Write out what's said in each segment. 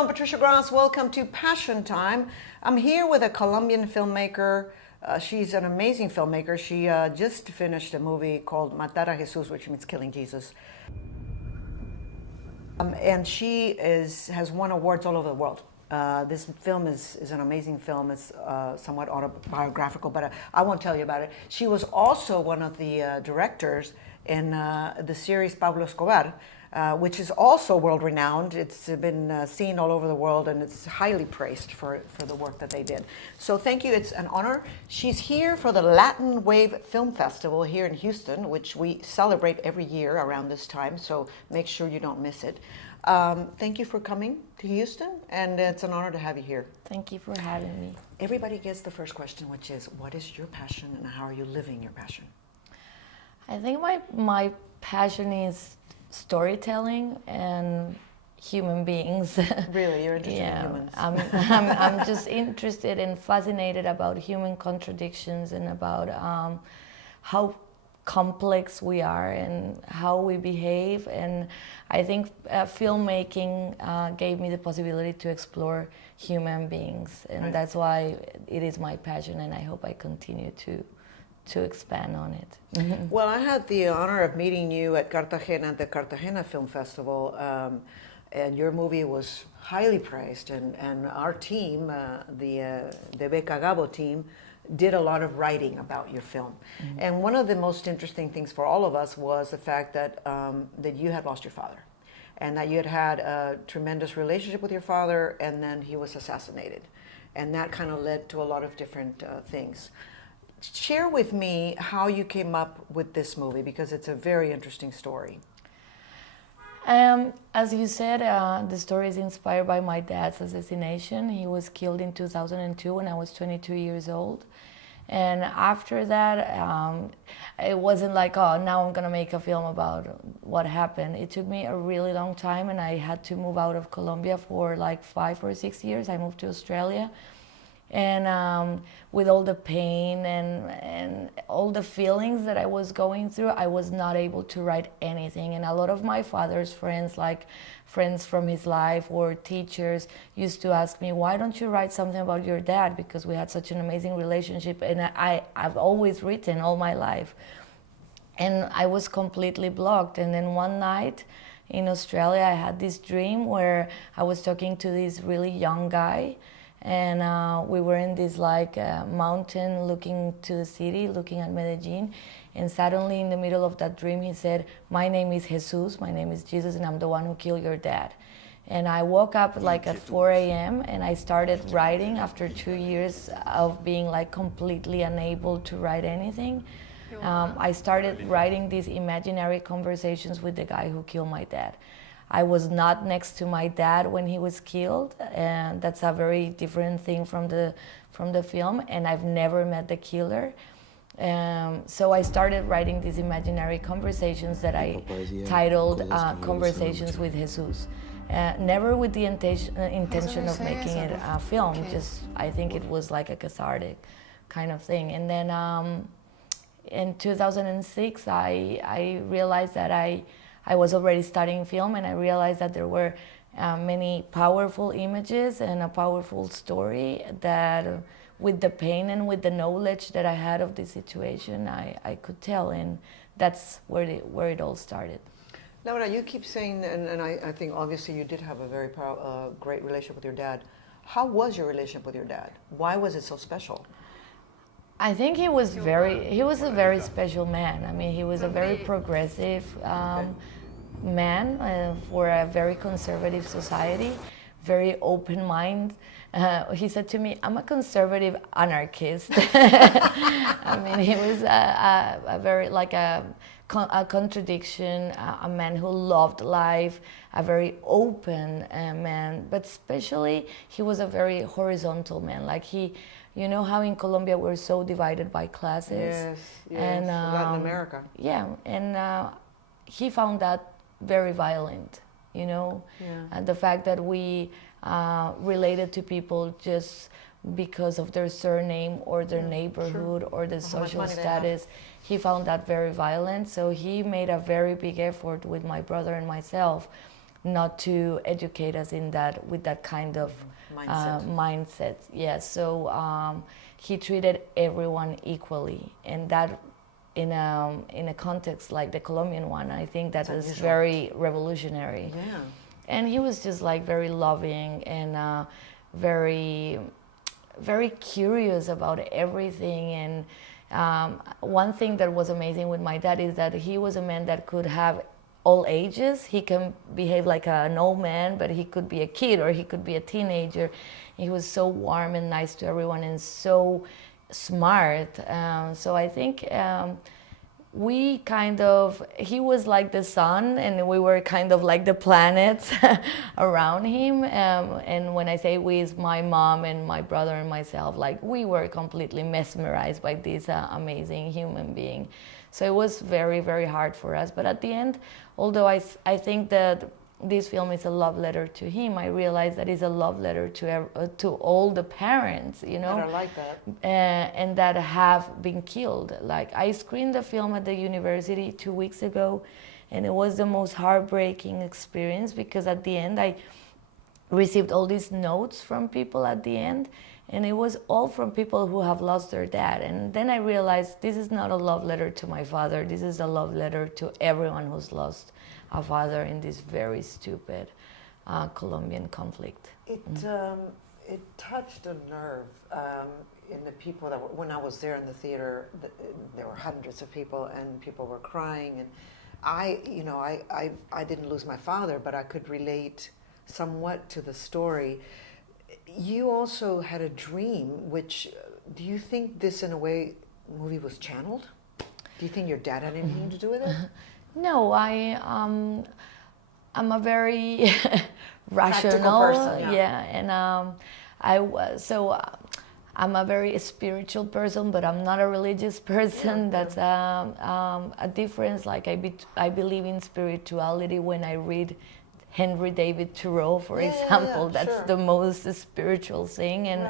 Hello, I'm Patricia Gross. Welcome to Passion Time. I'm here with a Colombian filmmaker. She's an amazing filmmaker. She just finished a movie called Matar a Jesús, which means killing Jesus. And she has won awards all over the world. This film is an amazing film. It's somewhat autobiographical, but I won't tell you about it. She was also one of the directors in the series Pablo Escobar, which is also world-renowned. It's been seen all over the world, and it's highly praised for the work that they did. So thank you. It's an honor. She's here for the Latin Wave Film Festival here in Houston, which we celebrate every year around this time, so make sure you don't miss it. Thank you for coming to Houston, and it's an honor to have you here. Thank you for having me. Everybody gets the first question, which is, what is your passion, and how are you living your passion? I think my passion is storytelling and human beings. Really, you're interested in humans? I'm just interested and fascinated about human contradictions and about how complex we are and how we behave. And I think filmmaking gave me the possibility to explore human beings, and right. That's why it is my passion, and I hope I continue to expand on it. Mm-hmm. Well, I had the honor of meeting you at Cartagena, the Cartagena Film Festival, and your movie was highly praised, and our team, the Beca Gabo team, did a lot of writing about your film. Mm-hmm. And one of the most interesting things for all of us was the fact that that you had lost your father, and that you had a tremendous relationship with your father, and then he was assassinated, and that kind of led to a lot of different things. Share with me how you came up with this movie, because it's a very interesting story. As you said, the story is inspired by my dad's assassination. He was killed in 2002 when I was 22 years old. And after that, it wasn't like, oh, now I'm gonna make a film about what happened. It took me a really long time, and I had to move out of Colombia for like 5 or 6 years. I moved to Australia. And with all the pain and all the feelings that I was going through, I was not able to write anything. And a lot of my father's friends, like friends from his life or teachers, used to ask me, why don't you write something about your dad? Because we had such an amazing relationship, and I've always written all my life. And I was completely blocked. And then one night in Australia, I had this dream where I was talking to this really young guy, and we were in this mountain looking to the city, looking at Medellin, and suddenly in the middle of that dream he said, my name is Jesus, my name is Jesus, and I'm the one who killed your dad. And I woke up at 4 a.m. and I started writing after 2 years of being completely unable to write anything. I started writing these imaginary conversations with the guy who killed my dad. I was not next to my dad when he was killed, and that's a very different thing from the film, and I've never met the killer. So I started writing these imaginary conversations that I titled Conversations with Jesus. Never with the intention of making it a film, just I think it was like a cathartic kind of thing. And then in 2006, I realized that I was already studying film, and I realized that there were many powerful images and a powerful story that with the pain and with the knowledge that I had of the situation, I could tell, and that's where it all started. Laura, you keep saying, and I think obviously you did have a very great relationship with your dad. How was your relationship with your dad? Why was it so special? I think he was a very special man. I mean, he was a very progressive man for a very conservative society, very open mind. He said to me, I'm a conservative anarchist. I mean, he was a very a contradiction, a man who loved life, a very open man, but especially he was a very horizontal man. You know how in Colombia we're so divided by classes? Yes, and Latin America. Yeah, and he found that very violent, you know? Yeah. And the fact that we related to people just because of their surname or their neighborhood or their social status, he found that very violent. So he made a very big effort with my brother and myself not to educate us in that with that kind of mindset. Yeah, so he treated everyone equally, and that in a context like the Colombian one, I think that is very revolutionary. Yeah. And he was just like very loving and very very curious about everything. And one thing that was amazing with my dad is that he was a man that could have all ages. He can behave like an old man, but he could be a kid or he could be a teenager. He was so warm and nice to everyone and so smart. So I think we kind of, he was like the sun and we were kind of like the planets around him. And when I say we, it's my mom and my brother and myself, like we were completely mesmerized by this amazing human being. So it was very, very hard for us. But at the end, although I think that this film is a love letter to him, I realized that it's a love letter to all the parents, you know, that are like that, and that have been killed. Like I screened the film at the university 2 weeks ago, and it was the most heartbreaking experience because at the end I received all these notes from people at the end, and it was all from people who have lost their dad. And then I realized this is not a love letter to my father, this is a love letter to everyone who's lost a father in this very stupid Colombian conflict. It touched a nerve in the people that were, when I was there in the theater, there were hundreds of people and people were crying. And I didn't lose my father, but I could relate somewhat to the story. You also had a dream, which, do you think this in a way movie was channeled? Do you think your dad had anything to do with it? No, I'm a very rational person, yeah, and I'm a very spiritual person, but I'm not a religious person. Yeah, That's a difference. Like I believe in spirituality when I read Henry David Thoreau, for example. That's sure. the most spiritual thing, and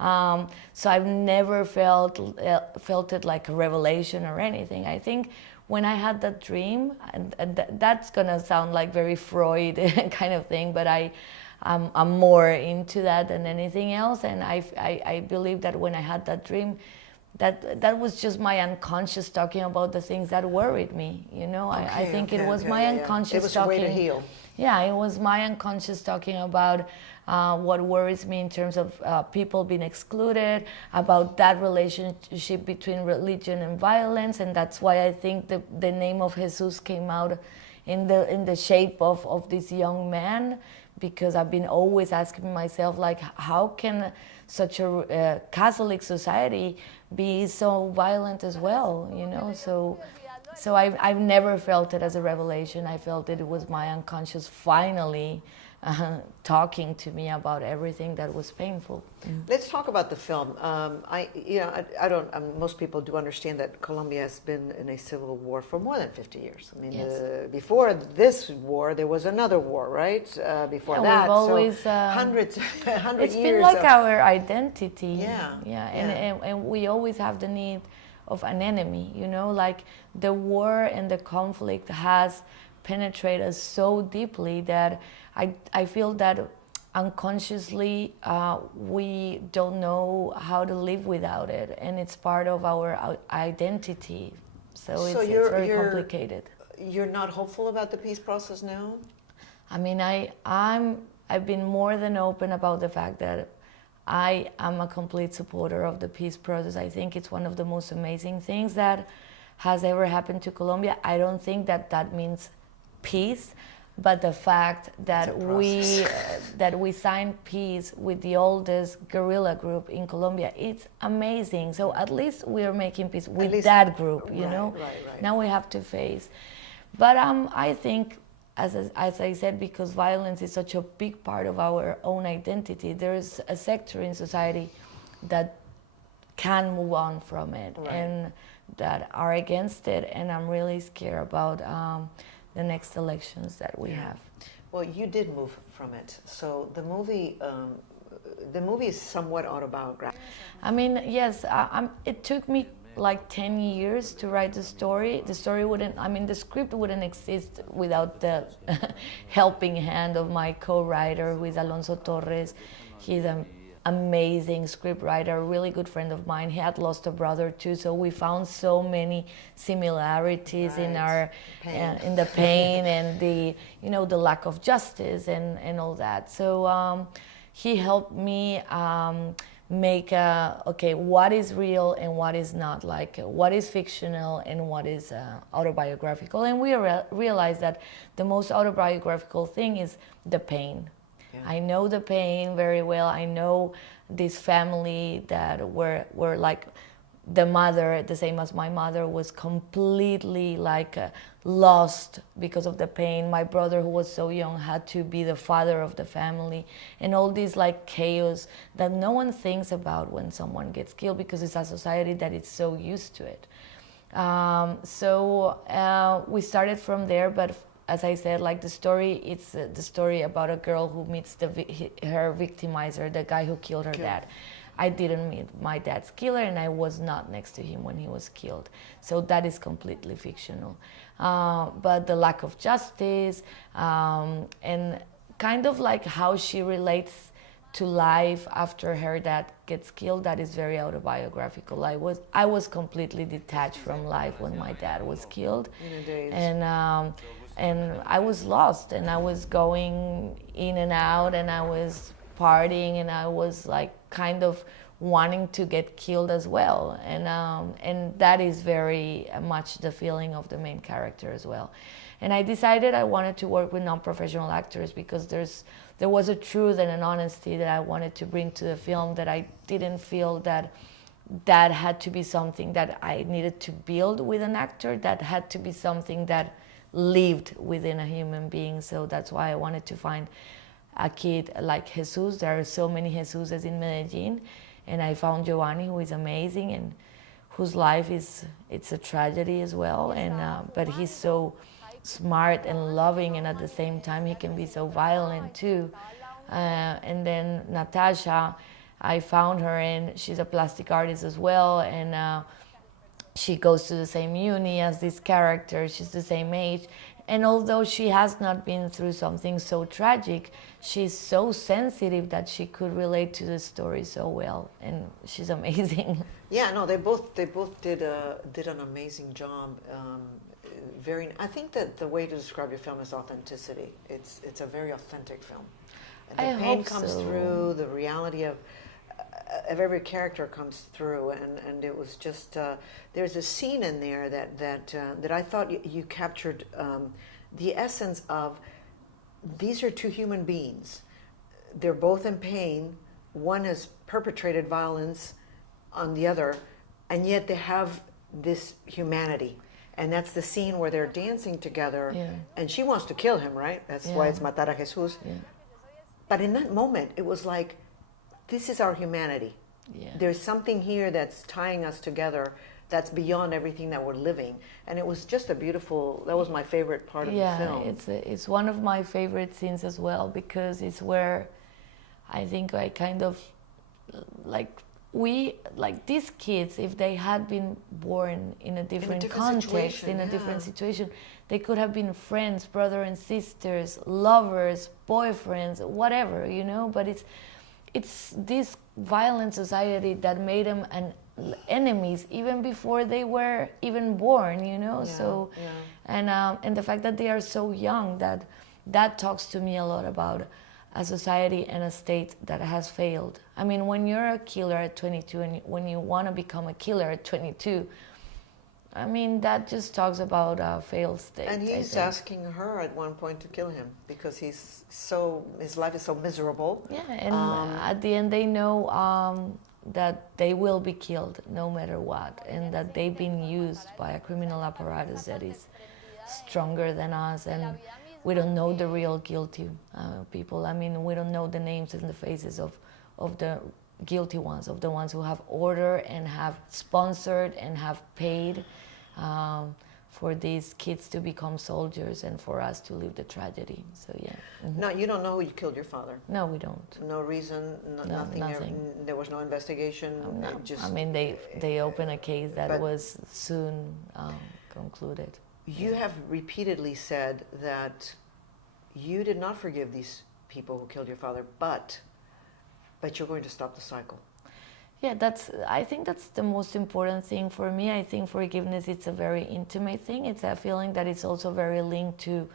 right. so I've never felt it like a revelation or anything. I think when I had that dream, and that's gonna sound like very Freud kind of thing, but I'm more into that than anything else. And I believe that when I had that dream, that was just my unconscious talking about the things that worried me. You know, I think it was my unconscious it was talking. a way to heal. Yeah, it was my unconscious talking about what worries me in terms of people being excluded, about that relationship between religion and violence, and that's why I think the name of Jesus came out in the shape of this young man, because I've been always asking myself, like, how can such a Catholic society be so violent as well, you know? So I've never felt it as a revelation. I felt it was my unconscious finally talking to me about everything that was painful. Let's talk about the film. I don't. Most people do understand that Colombia has been in a civil war for more than 50 years. I mean, Yes. Before this war, there was another war, right? Before that, we've always, so hundred it's years. been like our identity. Yeah. And we always have the need of an enemy. You know, like the war and the conflict has penetrated us so deeply that I feel that unconsciously we don't know how to live without it, and it's part of our identity. So it's very complicated. You're not hopeful about the peace process now? I mean, I've been more than open about the fact that I am a complete supporter of the peace process. I think it's one of the most amazing things that has ever happened to Colombia. I don't think that means peace, but the fact that we signed peace with the oldest guerrilla group in Colombia, it's amazing. So at least we are making peace with that group, you know. Right. Now we have to face. But I think, as I said, because violence is such a big part of our own identity, there is a sector in society that can move on from it and that are against it. And I'm really scared about the next elections that we have. Well, you did move from it. So the movie is somewhat autobiographical. I mean, yes, it took me like 10 years to write the story. The story wouldn't, I mean, the script wouldn't exist without the helping hand of my co-writer, who is Alonso Torres. He's an amazing script writer, a really good friend of mine. He had lost a brother too, so we found so many similarities in our in the pain and the, you know, the lack of justice and all that. So he helped me make okay, what is real and what is not, like what is fictional and what is autobiographical. And we realized that the most autobiographical thing is the pain. Yeah. I know the pain very well. I know this family that were like, the mother, the same as my mother, was completely like lost because of the pain. My brother, who was so young, had to be the father of the family, and all this like chaos that no one thinks about when someone gets killed, because it's a society that is so used to it. So we started from there, but as I said, like the story, it's the story about a girl who meets her victimizer, the guy who killed her dad. I didn't meet my dad's killer, and I was not next to him when he was killed. So that is completely fictional. But the lack of justice and kind of like how she relates to life after her dad gets killed, that is very autobiographical. I was completely detached from life when my dad was killed, and I was lost, and I was going in and out, and I was partying, and I was like kind of wanting to get killed as well, and that is very much the feeling of the main character as well. And I decided I wanted to work with non-professional actors because there was a truth and an honesty that I wanted to bring to the film, that I didn't feel that had to be something that I needed to build with an actor, that had to be something that lived within a human being. So that's why I wanted to find a kid like Jesus. There are so many Jesuses in Medellin, and I found Giovanni, who is amazing and whose life it's a tragedy as well. And but he's so smart and loving, and at the same time he can be so violent too. And then Natasha, I found her, and she's a plastic artist as well, and she goes to the same uni as this character. She's the same age. And although she has not been through something so tragic, she's so sensitive that she could relate to the story so well, and she's amazing. Yeah, no, they both did an amazing job. I think that the way to describe your film is authenticity. It's a very authentic film. And the pain comes through, the reality of every character comes through, and it was just there's a scene in there that I thought you captured the essence of. These are two human beings. They're both in pain. One has perpetrated violence on the other, and yet they have this humanity. And that's the scene where they're dancing together, and she wants to kill him, right? That's why it's Matar a Jesus. Yeah. But in that moment, it was like, this is our humanity. Yeah. There's something here that's tying us together that's beyond everything that we're living. And it was just a beautiful, that was my favorite part of the film. It's one of my favorite scenes as well, because it's where I think I kind of, these kids, if they had been born in a different context, in a different situation, they could have been friends, brother and sisters, lovers, boyfriends, whatever, you know. But it's this violent society that made them enemies even before they were even born, you know. And the fact that they are so young, that talks to me a lot about a society and a state that has failed. I mean, when you're a killer at 22 and when you want to become a killer at 22, I mean, that just talks about a failed state. And he's asking her at one point to kill him because his life is so miserable. Yeah, and at the end they know that they will be killed no matter what, and that they've been used by a criminal apparatus that is stronger than us, and we don't know the real guilty people. I mean, we don't know the names and the faces of the guilty ones, of the ones who have ordered and have sponsored and have paid for these kids to become soldiers and for us to live the tragedy. So yeah. Now, you don't know who killed your father? No, we don't. No reason, nothing. There was no investigation. No. Just, I mean, they opened a case that but was soon concluded. You have repeatedly said that you did not forgive these people who killed your father, but you're going to stop the cycle. Yeah, I think that's the most important thing for me. I think forgiveness, it's a very intimate thing. It's a feeling that is also very linked to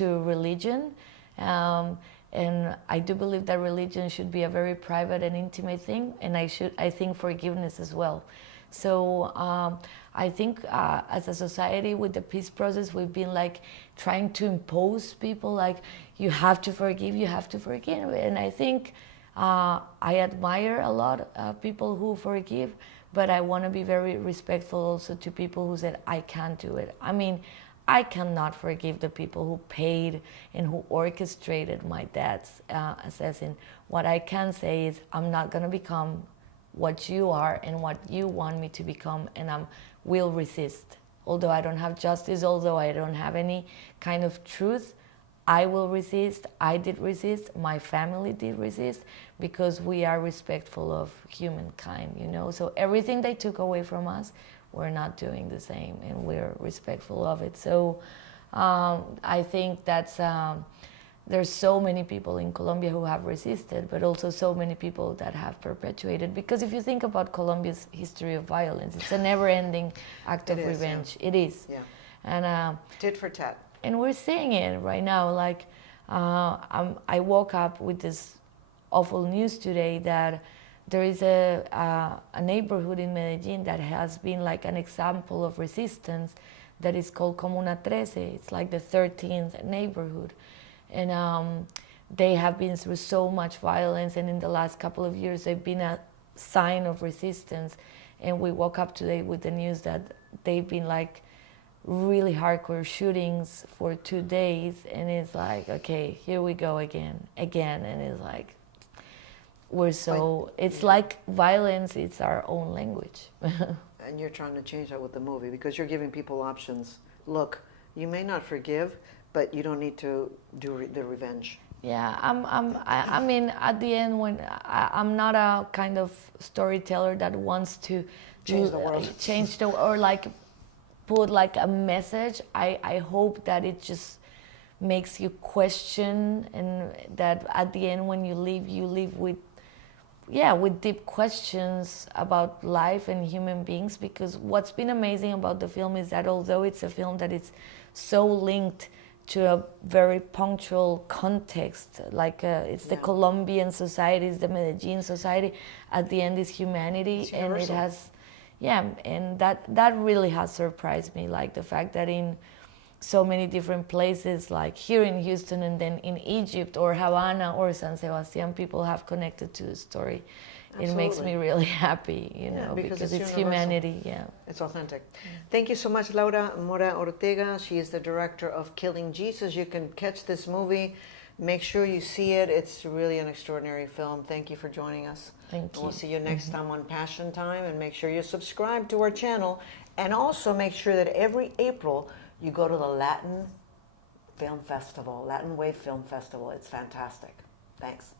religion. And I do believe that religion should be a very private and intimate thing, and I think forgiveness as well. So I think as a society, with the peace process, we've been like trying to impose people like, you have to forgive, and I think I admire a lot of people who forgive, but I want to be very respectful also to people who said, I can't do it. I mean, I cannot forgive the people who paid and who orchestrated my dad's assassin. What I can say is, I'm not going to become what you are and what you want me to become, and I will resist. Although I don't have justice, although I don't have any kind of truth, I will resist. I did resist. My family did resist, because we are respectful of humankind, you know. So everything they took away from us, we're not doing the same, and we're respectful of it. So I think that's there's so many people in Colombia who have resisted, but also so many people that have perpetuated. Because if you think about Colombia's history of violence, it's a never-ending act of revenge. Yeah. It is. Yeah. And tit for tat. And we're seeing it right now. Like, I woke up with this awful news today that there is a neighborhood in Medellin that has been like an example of resistance, that is called Comuna 13. It's like the 13th neighborhood. And they have been through so much violence, and in the last couple of years they've been a sign of resistance. And we woke up today with the news that they've been like really hardcore shootings for 2 days, and it's like, okay, here we go again, and it's like, we're so, it's like violence, it's our own language. And you're trying to change that with the movie, because you're giving people options. Look, you may not forgive, but you don't need to do the revenge. Yeah, I mean, at the end, when I'm not a kind of storyteller that wants to change the world, or like put like a message. I hope that it just makes you question, and that at the end, when you leave with deep questions about life and human beings. Because what's been amazing about the film is that although it's a film that is so linked to a very punctual context, like it's the Colombian society, it's the Medellin society, at the end is humanity, and it has, and that really has surprised me, like the fact that in so many different places, like here in Houston and then in Egypt or Havana or San Sebastian, people have connected to the story. Absolutely. It makes me really happy, you know, because it's humanity, It's authentic. Thank you so much, Laura Mora Ortega. She is the director of Killing Jesus. You can catch this movie. Make sure you see it. It's really an extraordinary film. Thank you for joining us. Thank you. We'll see you next time on Passion Time, and make sure you subscribe to our channel, and also make sure that every April you go to the Latin Film Festival, Latin Wave Film Festival. It's fantastic. Thanks.